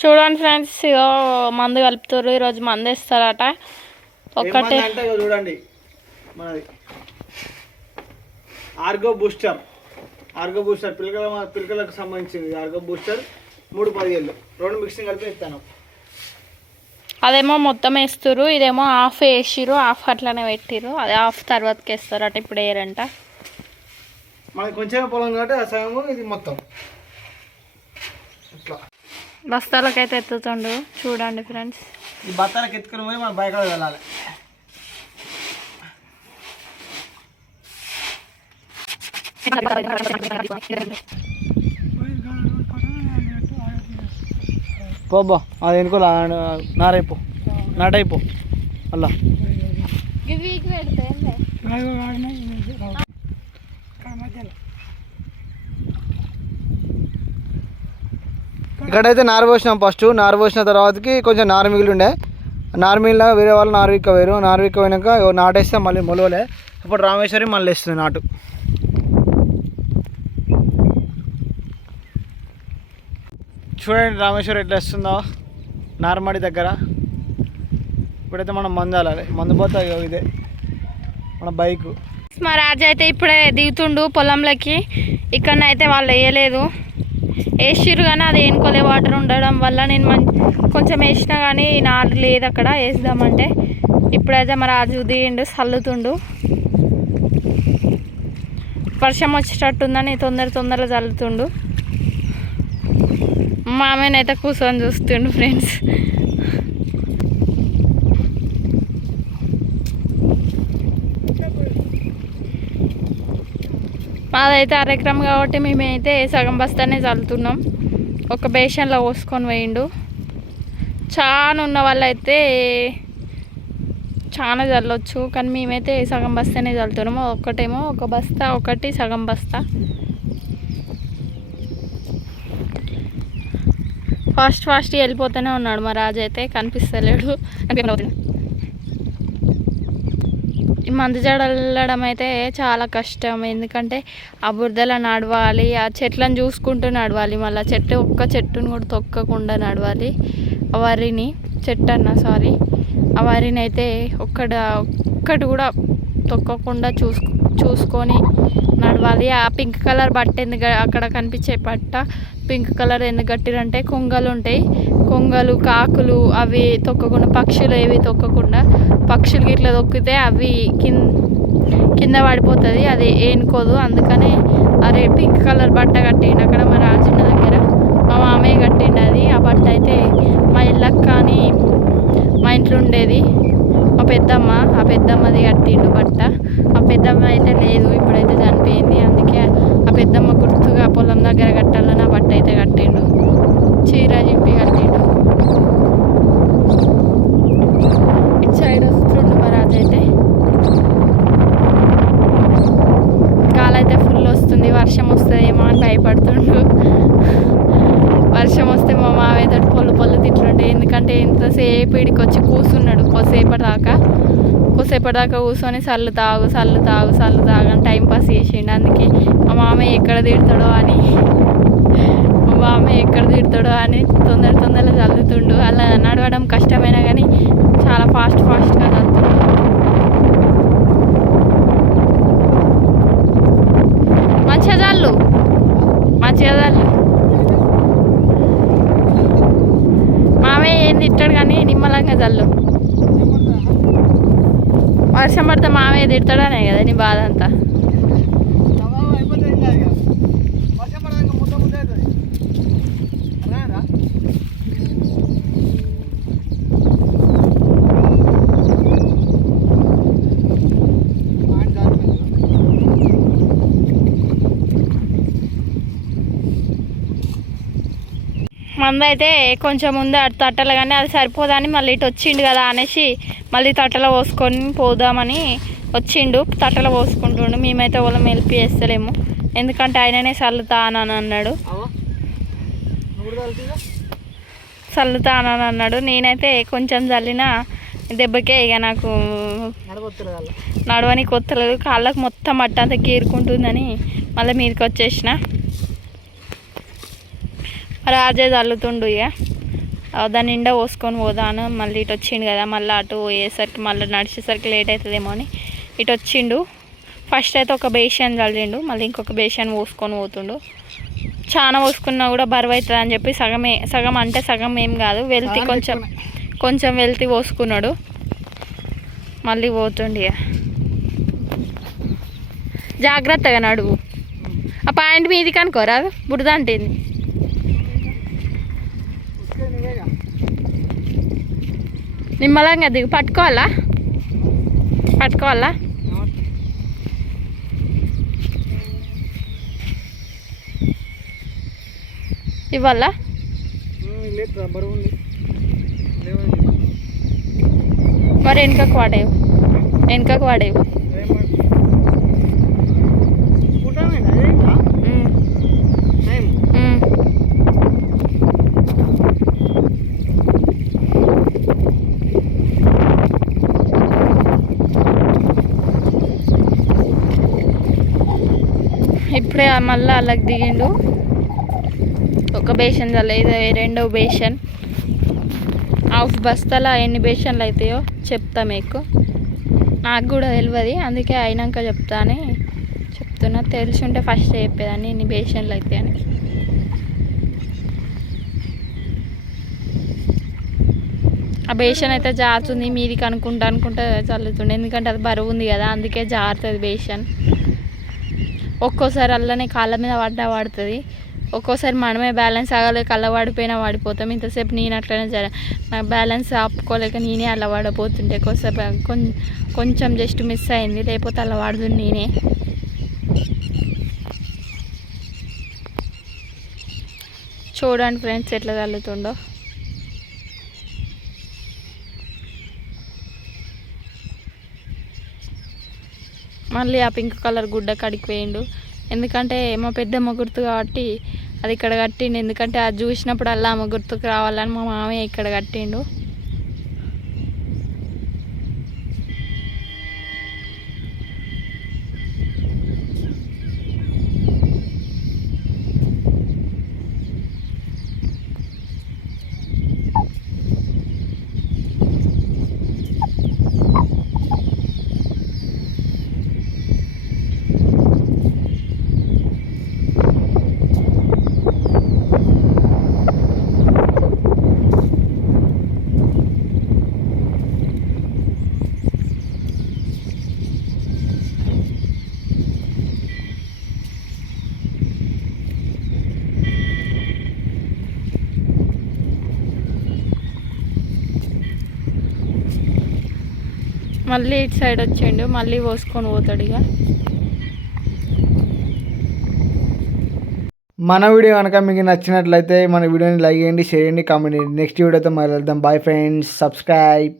చూడండి ఫ్రెండ్స్ ఇగో మందు కలుపుతారు. ఈరోజు మందు ఒక్కటే అంటే ఇగో చూడండి. మనది ఆర్గో బూస్టర్. ఆర్గో బూస్టర్ పిల్లకల పిల్లకలకు సంబంధించింది. ఆర్గో బూస్టర్ మూడు పదిహేళ్ళు. రెండు మిక్సింగ్ కలిపి ఇస్తాను అదేమో మొత్తం వేస్తురు ఇదేమో హాఫ్ వేసిరు హాఫ్ అట్లనే పెట్టిరు అది హాఫ్ తర్వాతకి వేస్తారట. ఇప్పుడు వేయరంట. మనకి కొంచెం పొలం కాబట్టి ఆ సగము ఇది మొత్తం. బస్తాలకైతే ఎత్తుతుండు. చూడండి ఫ్రెండ్స్. ఈ బత్తాలకు ఎత్తుకుని పోయి మన బైక్ వెళ్ళాలి. పోబా అది ఎనుకో నారైపో నాటైపో అలా ఇక్కడైతే నారు పోసినాం ఫస్ట్. నారు పోసిన తర్వాతకి కొంచెం నారు మిగిలి ఉండే నారు మిగిలిన వేరే వాళ్ళు నారు వేరు నారు విక్క పోయినాక నాటేస్తే మళ్ళీ మొలవలే. ఇప్పుడు రామేశ్వరి మళ్ళీ వేస్తుంది నాటు. చూడండి రామేశ్వరి ఎట్లా వేస్తుందో. నార్మడి దగ్గర. ఇప్పుడైతే మనం మందు మందు పోతే ఇదే. మన బైకు. మా రాజు అయితే ఇప్పుడే దిగుతుండు పొలంలోకి. ఇక్కడనైతే వాళ్ళు వేయలేదు. వేసిర్రు కానీ అది వేనుకోలే వాటర్ ఉండడం వల్ల నేను మం కొంచెం వేసినా కానీ నారు లేదు అక్కడ వేద్దామంటే ఇప్పుడైతే మా రాజు దిగిండు చల్లుతుండు. వర్షం వచ్చేటట్టుందని తొందర తొందరగా చల్లుతుండు. మామయ్యనైతే కూర్చొని చూస్తుండు ఫ్రెండ్స్ మాదైతే అరెకరం కాబట్టి మేమైతే సగం బస్తానే చల్లుతున్నాం. ఒక బేషన్లో పోసుకొని పోయిండు. చాలా ఉన్న వాళ్ళైతే చాలా చల్లొచ్చు కానీ మేమైతే సగం బస్తానే చల్లుతున్నాము. ఒక్కటేమో ఒక బస్తా ఒకటి సగం బస్తా. ఫాస్ట్ ఫాస్ట్ వెళ్ళిపోతూనే ఉన్నాడు మా రాజు అయితే. కనిపిస్తలేడు. కనిపించబోతున్నాడు. ఈ మందు జడలడం అయితే చాలా కష్టం. ఎందుకంటే ఆ బురదలో నడవాలి ఆ చెట్లను చూసుకుంటూ నడవాలి. మళ్ళీ చెట్టు ఒక్క చెట్టును కూడా తొక్కకుండా నడవాలి. ఆ వరిని చెట్టు అన్న సారీ ఆ వరిని అయితే ఒక్కడ ఒక్కటి కూడా తొక్కకుండా చూసుకు చూసుకొని నడవాలి. ఆ పింక్ కలర్ బట్ట ఎందుకు అక్కడ కనిపించే బట్ట పింక్ కలర్ ఎందుకు కట్టిరంటే కొంగలు ఉంటాయి. కొంగలు కాకులు అవి తొక్కకుండా పక్షులు ఏవి తొక్కకుండా పక్షులు ఇట్లా తొక్కితే అవి కింద కింద పడిపోతుంది. అది ఏనుకోదు. అందుకనే అరే పింక్ కలర్ బట్ట కట్టిండు అక్కడ మా రాజున్న దగ్గర. మా మామయ్య కట్టిండు అది. ఆ బట్ట అయితే మా ఇళ్ళకి కానీ మా ఇంట్లో ఉండేది. మా పెద్దమ్మ ఆ పెద్దమ్మది కట్టిండు బట్ట. ఆ పెద్దమ్మ అయితే లేదు ఇప్పుడైతే చనిపోయింది. అందుకే ఆ పెద్దమ్మ గుర్తుగా పొలం దగ్గర కట్టాలని ఆ బట్ట అయితే కట్టిండు. చీర చింపి కట్టిండు. ఇటు సైడ్ వస్తుండు మా రాజు అయితే. ఫుల్ వస్తుంది వర్షం వస్తుందేమో అని భయపడుతుండు. వర్షం వస్తే మా మావయ్య పొల్లు పొల్లు తిట్టుండే ఎందుకంటే ఇంతసేపు ఇడికి వచ్చి కూర్చున్నాడు కొద్దిసేపటి దాకా కొద్దిసేపటి దాకా కూర్చొని సల్లు తాగు సల్లు తాగు సల్లు తాగు అని టైం పాస్ చేసిండు. అందుకే మా మామయ్య ఎక్కడ తిడతాడో అని మా మామయ్య ఎక్కడ తిడతాడో అని తొందర తొందరగా చల్లుతుండు. అలా నడవడం కష్టమైనా కానీ చాలా ఫాస్ట్ ఫాస్ట్గా చల్లుతుండు. మంచిగా చల్లు మంచిగా చల్లు. మామయ్య ఏం తిట్టాడు కానీ నిమ్మలంగా చల్లు వర్షం పడితే మామయ్య తిడతాడనే కదా నీ బాధ అంతా. మందైతే కొంచెం ముందు అటు తట్టలు కానీ అది సరిపోదని మళ్ళీ ఇటు వచ్చిండు కదా అనేసి మళ్ళీ తట్టలో పోసుకొని పోదామని వచ్చిండు తట్టలో పోసుకుంటుండు. మేమైతే వాళ్ళం వెళ్ళి వేస్తలేము ఎందుకంటే ఆయననే చల్లుతా అని అన్నాడు. చల్లుతా అని అన్నాడు. నేనైతే కొంచెం చల్లిన దెబ్బకే ఇక నాకు నడవని కొత్తలేదు కాళ్ళకు మొత్తం మట్ట అంతా గీరుకుంటుందని మళ్ళీ మీదకి వచ్చేసిన. రాజే చల్లుతుండు ఇక. దాని నిండా పోసుకొని పోదాను. మళ్ళీ ఇటు వచ్చిండు కదా మళ్ళీ అటు పోయేసరికి మళ్ళీ నడిచేసరికి లేట్ అవుతుందేమో అని. ఇటు వచ్చిండు. ఫస్ట్ అయితే ఒక బేషన్ చల్లిండు మళ్ళీ ఇంకొక బేషన్ పోసుకొని పోతుండు. చాలా పోసుకున్నా కూడా బరువు అవుతుంది అని చెప్పి సగమే సగం అంటే సగం ఏం కాదు వెళ్తి కొంచెం కొంచెం వెళ్తి పోసుకున్నాడు. మళ్ళీ పోతుండి. జాగ్రత్తగా నడువు. ఆ పాయింట్ మీది కనుకోరా బురద అంటేంది. నిమ్మలంగా దిగు పట్టుకోవాలా? పట్టుకోవాలా? ఇవ్వాలా? ఉంది. మరి వెనుకకు వాడేవు. వెనుకకు వాడేవు. ఇప్పుడే మళ్ళీ అలాగ దిగిండు. ఒక బేషన్ చల్ల ఇది రెండో బేషన్. హాఫ్ బస్తాల ఎన్ని బేషన్లు అవుతాయో చెప్తా మీకు. నాకు కూడా తెలియదు అందుకే అయినాక చెప్తా అని చెప్తున్నా. తెలిసి ఉంటే ఫస్ట్ చెప్పేదాన్ని ఇన్ని బేషన్లు అవుతాయని ఆ బేషన్ అయితే జారుతుంది మీదికి అనుకుంటా అనుకుంటే చల్లుతుండే ఎందుకంటే అది బరువు ఉంది కదా అందుకే జారుతుంది బేషన్. ఒక్కోసారి అల్లనే కాళ్ళ మీద పడ్డా పడుతుంది ఒక్కోసారి మనమే బ్యాలెన్స్ ఆగలేక కళ్ళ పడిపోయినా పడిపోతాం ఇంతసేపు నేను అట్లనే జర బ్యాలెన్స్ ఆపుకోలేక నేనే అలా పడపోతుంటే ఒక్కోసేపు కొం- కొంచెం జస్ట్ మిస్ అయింది. లేకపోతే అలా పడుతుంది నేనే. చూడండి ఫ్రెండ్స్ ఎట్లా తల్లుతుండో మళ్ళీ ఆ పింక్ కలర్ గుడ్డ కడికి వేయండు ఎందుకంటే మా పెద్దమ్మ గుర్తు కాబట్టి అది ఇక్కడ కట్టిండు. ఎందుకంటే అది చూసినప్పుడు అలా ఆమె గుర్తుకు రావాలని మా మామయ్య ఇక్కడ కట్టిండు. మళ్ళీ ఇటు సైడ్ వచ్చిండు మళ్ళీ పోసుకొని పోతాడు ఇక. మన వీడియో కనుక మీకు నచ్చినట్లయితే మన వీడియోని లైక్ చేయండి షేర్ చేయండి కామెంట్ చేయండి. నెక్స్ట్ వీడియోతో మళ్ళీ వెళ్దాం. Bye friends subscribe